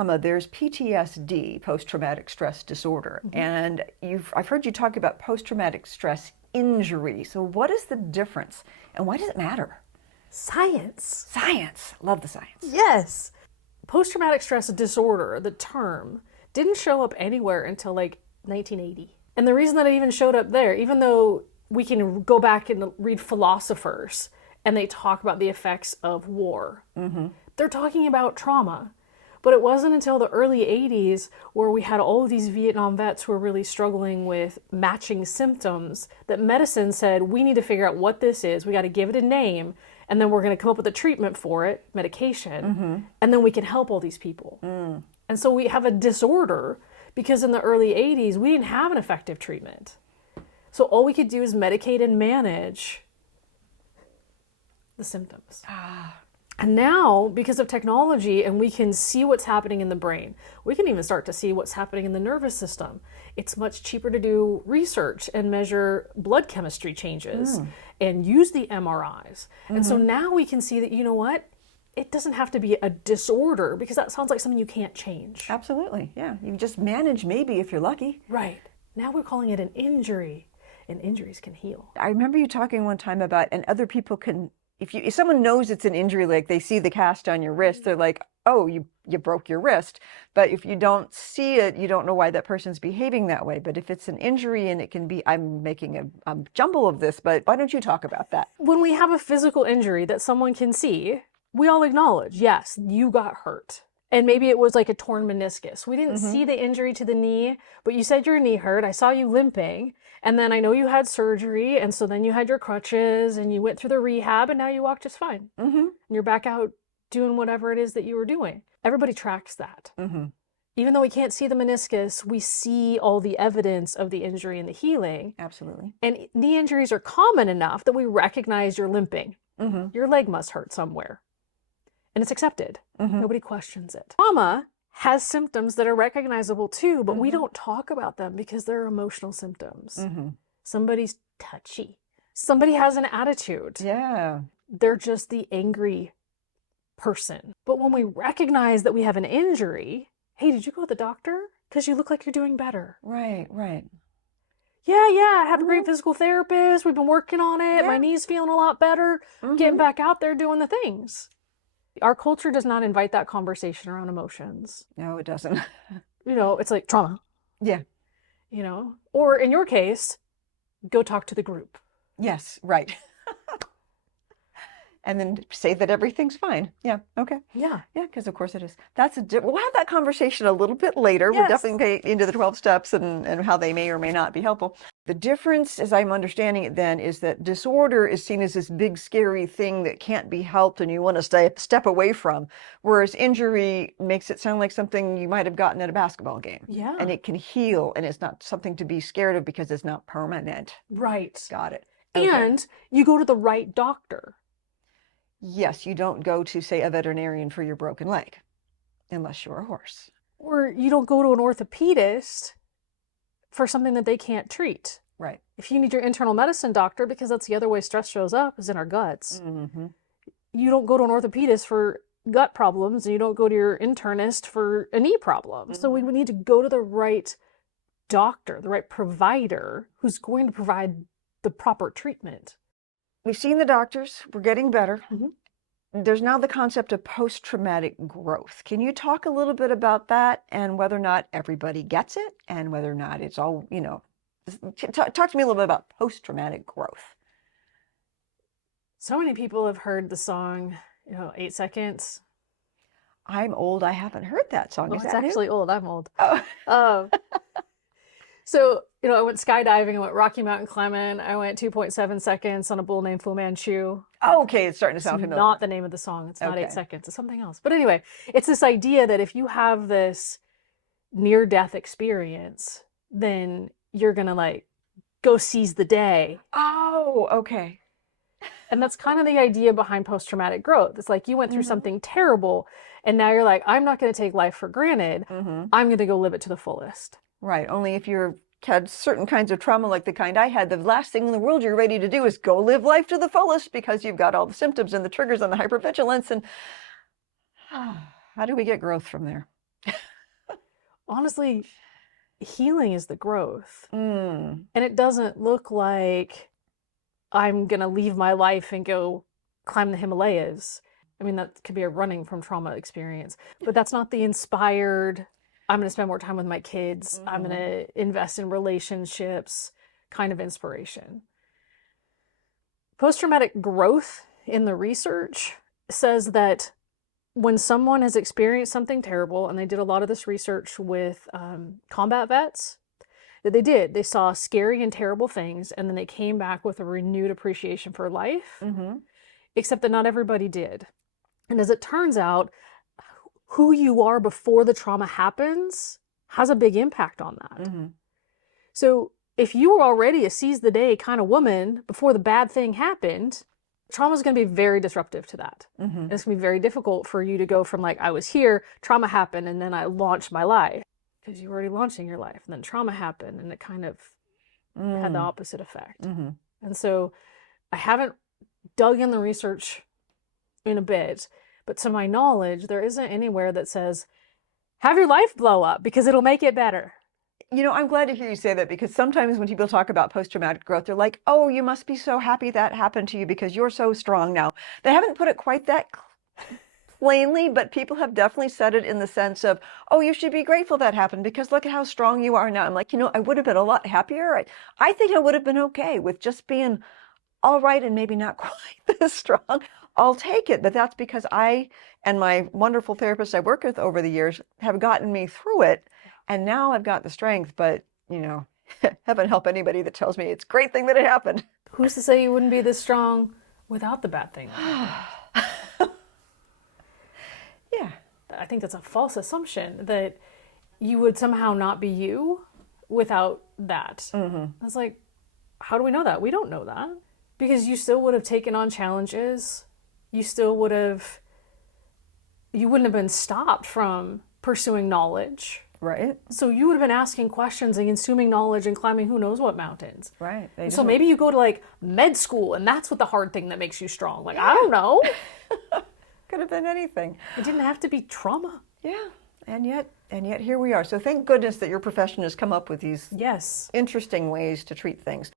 trauma, there's PTSD, post-traumatic stress disorder. And I've heard you talk about post-traumatic stress injury. So what is the difference and why does it matter? Science. Science. Love the science. Yes. Post-traumatic stress disorder, the term, didn't show up anywhere until like 1980. And the reason that it even showed up there, even though we can go back and read philosophers and they talk about the effects of war, they're talking about trauma. But it wasn't until the early 80s where we had all of these Vietnam vets who were really struggling with matching symptoms that medicine said, we need to figure out what this is. We got to give it a name. And then we're going to come up with a treatment for it, medication. And then we can help all these people. And so we have a disorder because in the early 80s, we didn't have an effective treatment. So all we could do is medicate and manage the symptoms. And now, because of technology, and we can see what's happening in the brain, we can even start to see what's happening in the nervous system. It's much cheaper to do research and measure blood chemistry changes and use the MRIs. And so now we can see that, you know what? It doesn't have to be a disorder because that sounds like something you can't change. Absolutely. Yeah. You just manage maybe if you're lucky. Right. Now we're calling it an injury, and injuries can heal. I remember you talking one time about, and other people can, if someone knows it's an injury, like they see the cast on your wrist, they're like, oh, you broke your wrist. But if you don't see it, you don't know why that person's behaving that way. But if it's an injury, and it can be, I'm making a jumble of this, but why don't you talk about that? When we have a physical injury that someone can see, we all acknowledge, yes, you got hurt. And maybe it was like a torn meniscus. We didn't see the injury to the knee, but you said your knee hurt. I saw you limping. And then I know you had surgery. And so then you had your crutches and you went through the rehab and now you walk just fine. And you're back out doing whatever it is that you were doing. Everybody tracks that. Even though we can't see the meniscus, we see all the evidence of the injury and the healing. Absolutely. And knee injuries are common enough that we recognize you're limping. Your leg must hurt somewhere. And it's accepted. Nobody questions it. Trauma has symptoms that are recognizable too, but we don't talk about them because they're emotional symptoms. Somebody's touchy. Somebody has an attitude. Yeah. They're just the angry person. But when we recognize that we have an injury, hey, did you go to the doctor? Because you look like you're doing better. Right, right. Yeah, I have a great physical therapist. We've been working on it. My knee's feeling a lot better. Getting back out there doing the things. Our culture does not invite that conversation around emotions. No, it doesn't. You know, it's like trauma. Yeah. You know, or in your case, go talk to the group. Yes, right. And then say that everything's fine. Yeah, okay. Yeah. Yeah, because of course it is. We'll have that conversation a little bit later. Yes. We're definitely going to get into the 12 steps and how they may or may not be helpful. The difference, as I'm understanding it then, is that disorder is seen as this big, scary thing that can't be helped and you want to step away from, whereas injury makes it sound like something you might have gotten at a basketball game. Yeah. And it can heal, and it's not something to be scared of because it's not permanent. Right. Got it. And you go to the right doctor. Yes, you don't go to, say, a veterinarian for your broken leg, unless you're a horse. Or you don't go to an orthopedist for something that they can't treat. Right. If you need your internal medicine doctor, because that's the other way stress shows up, is in our guts. You don't go to an orthopedist for gut problems, and you don't go to your internist for a knee problem. So we need to go to the right doctor, the right provider, who's going to provide the proper treatment. We've seen the doctors. We're getting better. There's now the concept of post-traumatic growth. Can you talk a little bit about that and whether or not everybody gets it and whether or not it's all, you know, talk to me a little bit about post-traumatic growth. So many people have heard the song, 8 Seconds. I'm old. I haven't heard that song. Well, Is it's that actually old. I'm old. Oh. So, I went skydiving, I went Rocky Mountain climbing, I went 2.7 seconds on a bull named Fu Manchu. Oh, okay, it's starting to sound It's familiar. not the name of the song. It's not Okay. 8 Seconds. It's something else. But anyway, it's this idea that if you have this near-death experience, then you're going to go seize the day. Oh, okay. And that's kind of the idea behind post-traumatic growth. It's like you went through something terrible, and now you're like, I'm not going to take life for granted. I'm going to go live it to the fullest. Right. Only if you're had certain kinds of trauma like the kind I had, the last thing in the world you're ready to do is go live life to the fullest because you've got all the symptoms and the triggers and the hypervigilance. And how do we get growth from there? honestly, healing is the growth. Mm. And it doesn't look like I'm going to leave my life and go climb the Himalayas. I mean, that could be a running from trauma experience, but that's not the inspired, I'm going to spend more time with my kids, I'm going to invest in relationships kind of inspiration. Post-traumatic growth in the research says that when someone has experienced something terrible, and they did a lot of this research with combat vets, that they saw scary and terrible things, and then they came back with a renewed appreciation for life, except that not everybody did. And as it turns out, who you are before the trauma happens has a big impact on that. So if you were already a seize the day kind of woman before the bad thing happened, trauma is going to be very disruptive to that. And it's going to be very difficult for you to go from like, I was here, trauma happened, and then I launched my life. Because you were already launching your life. And then trauma happened, and it kind of had the opposite effect. And so I haven't dug in the research in a bit, but to my knowledge, there isn't anywhere that says, have your life blow up because it'll make it better. You know, I'm glad to hear you say that, because sometimes when people talk about post-traumatic growth, they're like, oh, you must be so happy that happened to you because you're so strong now. They haven't put it quite that plainly, but people have definitely said it in the sense of, oh, you should be grateful that happened because look at how strong you are now. I'm like, you know, I would have been a lot happier. I think I would have been okay with just being all right and maybe not quite this strong. I'll take it. But that's because I and my wonderful therapist I work with over the years have gotten me through it. And now I've got the strength, but, you know, heaven help anybody that tells me it's a great thing that it happened. Who's to say you wouldn't be this strong without the bad thing? Yeah. I think that's a false assumption that you would somehow not be you without that. It's like, how do we know that? We don't know that. Because you still would have taken on challenges. You wouldn't have been stopped from pursuing knowledge. Right. So you would have been asking questions and consuming knowledge and climbing who knows what mountains. Right. So maybe you go to like med school and that's what the hard thing that makes you strong. Like, I don't know. Could have been anything. It didn't have to be trauma. Yeah. And yet here we are. So thank goodness that your profession has come up with these Yes. interesting ways to treat things.